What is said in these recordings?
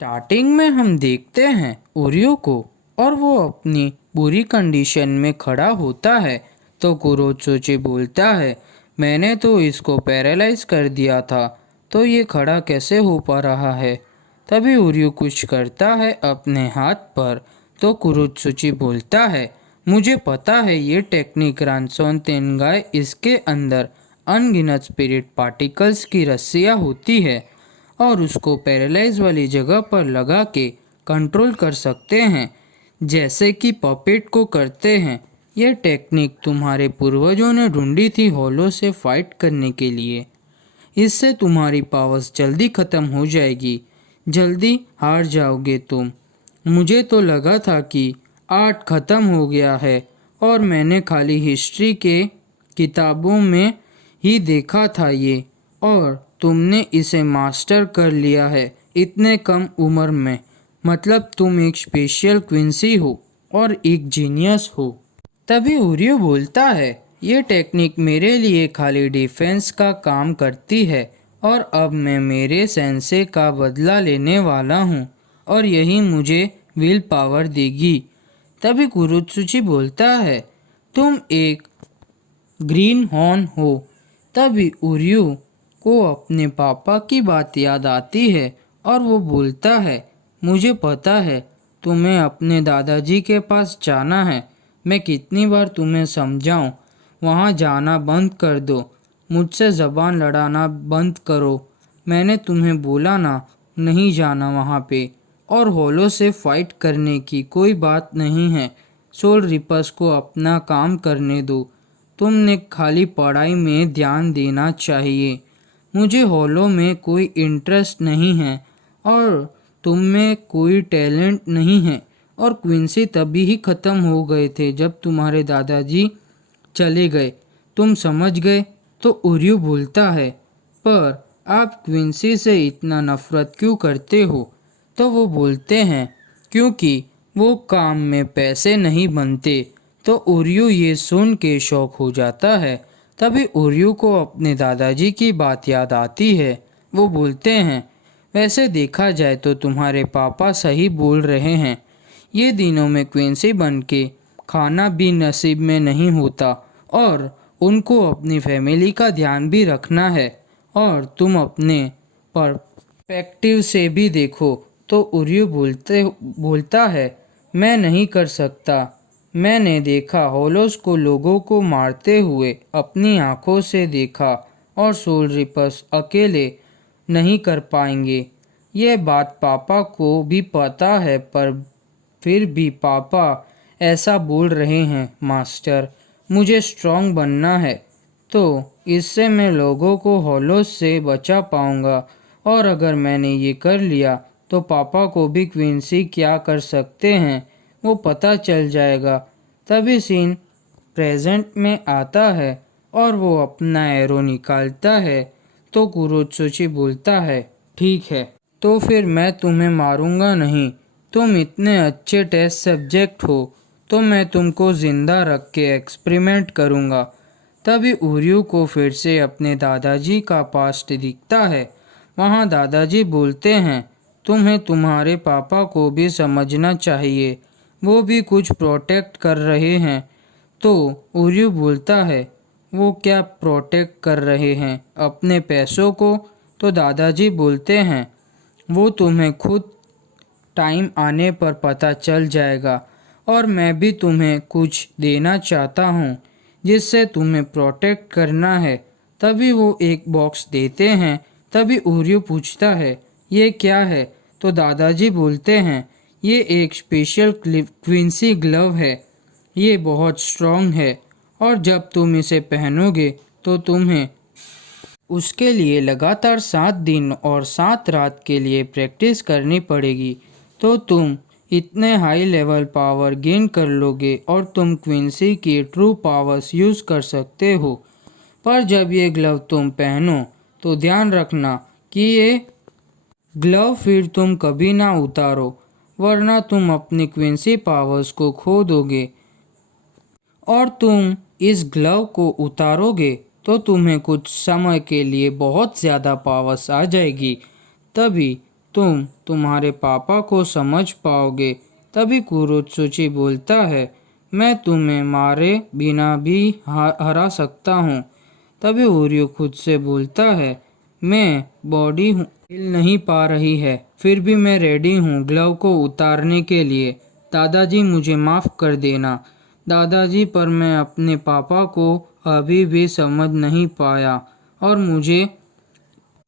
Starting में हम देखते हैं ओरियो को और वो अपनी बुरी कंडीशन में खड़ा होता है तो कुरोत्सुची बोलता है, मैंने तो इसको पैरालाइज कर दिया था, तो ये खड़ा कैसे हो पा रहा है। तभी ओरियो कुछ करता है अपने हाथ पर तो कुरोत्सुची बोलता है, मुझे पता है ये टेक्निक रानसोन तेनगाई, इसके अंदर अनगिनत स्पिरिट पार्टिकल्स की रस्सियाँ होती है और उसको पैरालाइज वाली जगह पर लगा के कंट्रोल कर सकते हैं, जैसे कि पपेट को करते हैं। यह टेक्निक तुम्हारे पूर्वजों ने ढूंढी थी होलो से फाइट करने के लिए। इससे तुम्हारी पावर्स जल्दी ख़त्म हो जाएगी, जल्दी हार जाओगे तुम। मुझे तो लगा था कि आर्ट ख़त्म हो गया है और मैंने खाली हिस्ट्री के किताबों में ही देखा था ये, और तुमने इसे मास्टर कर लिया है इतने कम उम्र में। मतलब तुम एक स्पेशल क्विंसी हो और एक जीनियस हो। तभी ओरियो बोलता है, ये टेक्निक मेरे लिए खाली डिफेंस का काम करती है और अब मैं मेरे सेंसे का बदला लेने वाला हूँ और यही मुझे विल पावर देगी। तभी कुरुत्सुची बोलता है, तुम एक ग्रीन हॉर्न हो। तभी ओरियो को अपने पापा की बात याद आती है और वो बोलता है, मुझे पता है तुम्हें अपने दादाजी के पास जाना है। मैं कितनी बार तुम्हें समझाऊं, वहाँ जाना बंद कर दो, मुझसे ज़बान लड़ाना बंद करो। मैंने तुम्हें बोला ना, नहीं जाना वहाँ पे। और होलो से फाइट करने की कोई बात नहीं है, सोल रिपर्स को अपना काम करने दो। तुमने खाली पढ़ाई में ध्यान देना चाहिए। मुझे होलो में कोई इंटरेस्ट नहीं है और तुम में कोई टैलेंट नहीं है। और क्विंसी तभी ही ख़त्म हो गए थे जब तुम्हारे दादाजी चले गए, तुम समझ गए। तो ओरियो बोलता है, पर आप क्विंसी से इतना नफरत क्यों करते हो। तो वो बोलते हैं, क्योंकि वो काम में पैसे नहीं बनते। तो ओरियो ये सुन के शौक हो जाता है। तभी ओरियो को अपने दादाजी की बात याद आती है। वो बोलते हैं, वैसे देखा जाए तो तुम्हारे पापा सही बोल रहे हैं, ये दिनों में क्वींसी बन के खाना भी नसीब में नहीं होता और उनको अपनी फैमिली का ध्यान भी रखना है। और तुम अपने पर्सपेक्टिव से भी देखो। तो ओरियो बोलता है, मैं नहीं कर सकता। मैंने देखा होलोस को लोगों को मारते हुए अपनी आंखों से देखा और सोल रिपर्स अकेले नहीं कर पाएंगे। ये बात पापा को भी पता है, पर फिर भी पापा ऐसा बोल रहे हैं। मास्टर, मुझे स्ट्रांग बनना है, तो इससे मैं लोगों को होलोस से बचा पाऊंगा। और अगर मैंने ये कर लिया तो पापा को भी क्विंसी क्या कर सकते हैं वो पता चल जाएगा। तभी सीन प्रेजेंट में आता है और वो अपना एरो निकालता है। तो कुरोत्सुची बोलता है, ठीक है, तो फिर मैं तुम्हें मारूंगा नहीं। तुम इतने अच्छे टेस्ट सब्जेक्ट हो तो मैं तुमको ज़िंदा रख के एक्सपेरिमेंट करूंगा। तभी ओरियो को फिर से अपने दादाजी का पास्ट दिखता है। वहाँ दादाजी बोलते हैं, तुम्हें तुम्हारे पापा को भी समझना चाहिए, वो भी कुछ प्रोटेक्ट कर रहे हैं। तो ओरियो बोलता है, वो क्या प्रोटेक्ट कर रहे हैं, अपने पैसों को। तो दादाजी बोलते हैं, वो तुम्हें खुद टाइम आने पर पता चल जाएगा और मैं भी तुम्हें कुछ देना चाहता हूँ जिससे तुम्हें प्रोटेक्ट करना है। तभी वो एक बॉक्स देते हैं। तभी ओरियो पूछता है, ये क्या है। तो दादाजी बोलते हैं, ये एक स्पेशल क्विंसी ग्लव है, ये बहुत स्ट्रॉन्ग है और जब तुम इसे पहनोगे तो तुम्हें उसके लिए लगातार 7 दिन और 7 रात के लिए प्रैक्टिस करनी पड़ेगी। तो तुम इतने हाई लेवल पावर गेन कर लोगे और तुम क्विंसी की ट्रू पावर्स यूज़ कर सकते हो। पर जब ये ग्लव तुम पहनो तो ध्यान रखना कि ये ग्लव फिर तुम कभी ना उतारो, वरना तुम अपनी क्विंसी पावर्स को खो दोगे। और तुम इस ग्लव को उतारोगे तो तुम्हें कुछ समय के लिए बहुत ज़्यादा पावर्स आ जाएगी। तभी तुम तुम्हारे पापा को समझ पाओगे। तभी कुरोत्सुची बोलता है, मैं तुम्हें मारे बिना भी हरा सकता हूँ। तभी ओरियो खुद से बोलता है, मैं बॉडी हिल नहीं पा रही है, फिर भी मैं रेडी हूँ ग्लव को उतारने के लिए। दादाजी मुझे माफ़ कर देना दादाजी, पर मैं अपने पापा को अभी भी समझ नहीं पाया और मुझे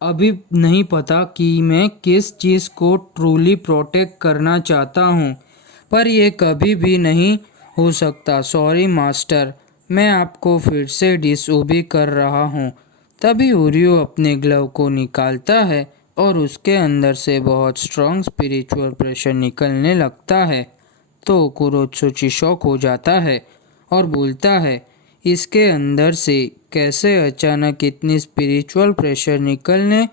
अभी नहीं पता कि मैं किस चीज़ को ट्रूली प्रोटेक्ट करना चाहता हूँ, पर यह कभी भी नहीं हो सकता। सॉरी मास्टर, मैं आपको फिर से डिसओबी कर रहा हूँ। तभी ओरियो अपने ग्लव को निकालता है और उसके अंदर से बहुत स्ट्रॉन्ग स्पिरिचुअल प्रेशर निकलने लगता है। तो कुरोत्सुची शॉक हो जाता है और बोलता है, इसके अंदर से कैसे अचानक इतनी स्पिरिचुअल प्रेशर निकलने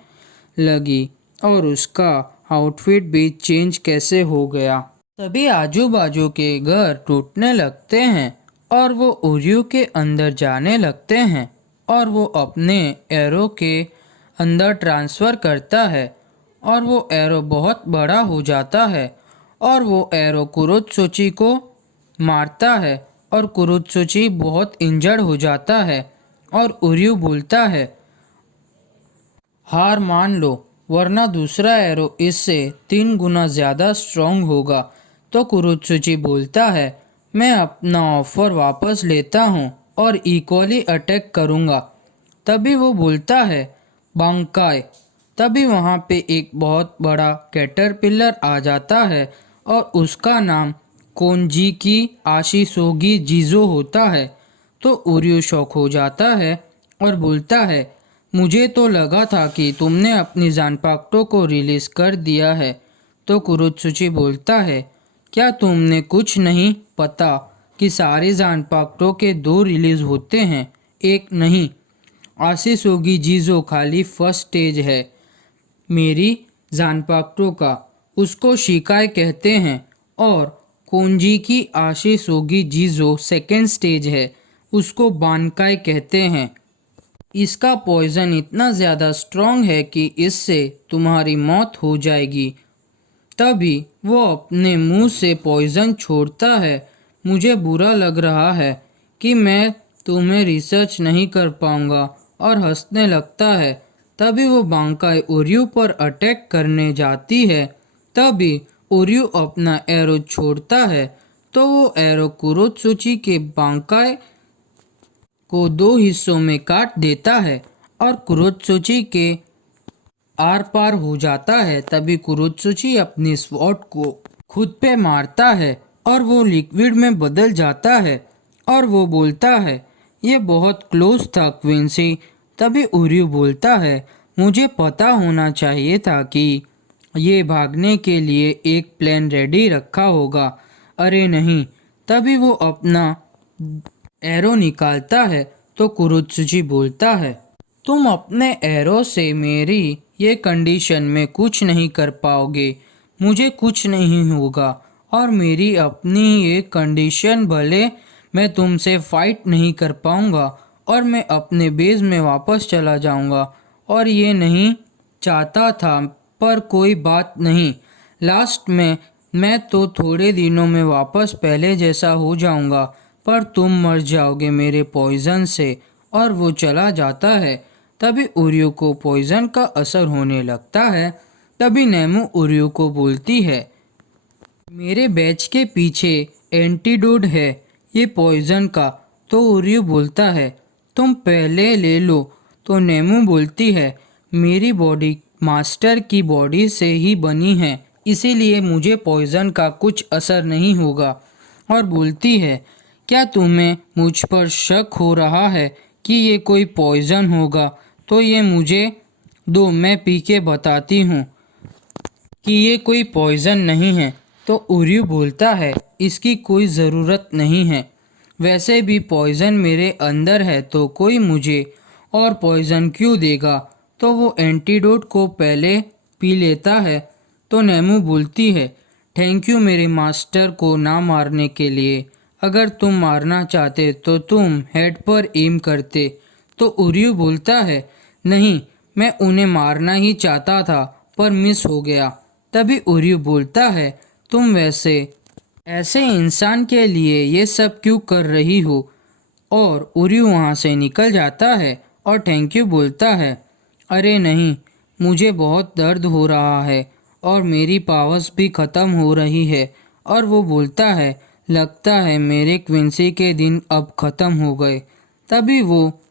लगी और उसका आउटफिट भी चेंज कैसे हो गया। तभी आजू बाजू के घर टूटने लगते हैं और वो ओरियो के अंदर जाने लगते हैं और वो अपने एरो के अंदर ट्रांसफ़र करता है और वो एरो बहुत बड़ा हो जाता है और वो एरो कुरोत्सुची को मारता है और कुरोत्सुची बहुत इंजर्ड हो जाता है और ओरियो बोलता है, हार मान लो वरना दूसरा एरो इससे 3 गुना ज़्यादा स्ट्रॉन्ग होगा। तो कुरोत्सुची बोलता है, मैं अपना ऑफर वापस लेता हूँ और इक्वली अटैक करूँगा। तभी वो बोलता है, बांकाई। तभी वहाँ पे एक बहुत बड़ा कैटरपिलर आ जाता है और उसका नाम कोंजीकी आशिसोगी जीजो होता है। तो ओरियो शॉक हो जाता है और बोलता है, मुझे तो लगा था कि तुमने अपनी जानपाक्टो को रिलीज़ कर दिया है। तो कुरोत्सुची बोलता है, क्या तुमने कुछ नहीं पता कि सारे जानपाक्टो के 2 रिलीज़ होते हैं, एक नहीं। आशिसोगी जीजो खाली फर्स्ट स्टेज है मेरी जानपाक्टो का, उसको शिकाई कहते हैं, और कोंजीकी आशिसोगी जीजो सेकेंड स्टेज है, उसको बानकाई कहते हैं। इसका पॉइज़न इतना ज़्यादा स्ट्रॉन्ग है कि इससे तुम्हारी मौत हो जाएगी। तभी वो अपने मुंह से पॉइज़न छोड़ता है। मुझे बुरा लग रहा है कि मैं तुम्हें रिसर्च नहीं कर पाऊँगा, और हंसने लगता है। तभी वो बांकाई ओरियो पर अटैक करने जाती है। तभी ओरियो अपना एरो छोड़ता है तो वो एरो कुरोत्सुची के बांकाई को 2 हिस्सों में काट देता है और कुरोत्सुची के आर पार हो जाता है। तभी कुरोत्सुची अपनी स्वॉर्ड को खुद पे मारता है और वो लिक्विड में बदल जाता है और वो बोलता है, ये बहुत क्लोज था क्विंसी। तभी ओरियो बोलता है, मुझे पता होना चाहिए था कि ये भागने के लिए एक प्लान रेडी रखा होगा। अरे नहीं। तभी वो अपना एरो निकालता है तो कुरोत्सुची बोलता है, तुम अपने एरो से मेरी ये कंडीशन में कुछ नहीं कर पाओगे, मुझे कुछ नहीं होगा, और मेरी अपनी ये कंडीशन भले मैं तुमसे फाइट नहीं कर पाऊँगा और मैं अपने बेस में वापस चला जाऊँगा, और ये नहीं चाहता था, पर कोई बात नहीं। लास्ट में मैं तो थोड़े दिनों में वापस पहले जैसा हो जाऊँगा, पर तुम मर जाओगे मेरे पॉइज़न से। और वो चला जाता है। तभी ओरियो को पॉइज़न का असर होने लगता है। तभी नेमू ओरियो को बोलती है, मेरे बैच के पीछे एंटीडोट है ये पॉइज़न का। तो ओरियो बोलता है, तुम पहले ले लो। तो नेमू बोलती है, मेरी बॉडी मास्टर की बॉडी से ही बनी है, इसीलिए मुझे पॉइज़न का कुछ असर नहीं होगा। और बोलती है, क्या तुम्हें मुझ पर शक हो रहा है कि ये कोई पॉइज़न होगा? तो ये मुझे दो, मैं पी के बताती हूँ कि ये कोई पॉइज़न नहीं है। तो ओरियो बोलता है, इसकी कोई ज़रूरत नहीं है, वैसे भी पॉइज़न मेरे अंदर है तो कोई मुझे और पॉइज़न क्यों देगा। तो वो एंटीडोट को पहले पी लेता है। तो नेमू बोलती है, थैंक यू मेरे मास्टर को ना मारने के लिए, अगर तुम मारना चाहते तो तुम हेड पर एम करते। तो ओरियो बोलता है, नहीं, मैं उन्हें मारना ही चाहता था, पर मिस हो गया। तभी उर्यू बोलता है, तुम वैसे ऐसे इंसान के लिए ये सब क्यों कर रही हो? और उर्यू वहाँ से निकल जाता है और थैंक यू बोलता है। अरे नहीं, मुझे बहुत दर्द हो रहा है और मेरी पावर्स भी ख़त्म हो रही है। और वो बोलता है, लगता है मेरे क्विंसी के दिन अब ख़त्म हो गए। तभी वो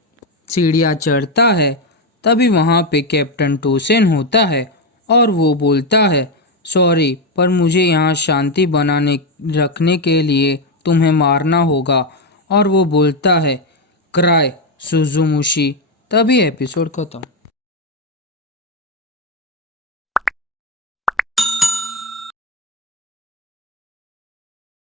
सीढ़ियाँ चढ़ता है। तभी वहाँ पे कैप्टन टोसेन होता है और वो बोलता है, सॉरी पर मुझे यहाँ शांति बनाने रखने के लिए तुम्हें मारना होगा। और वो बोलता है, क्राई सुजुमुशी। तभी एपिसोड खत्म।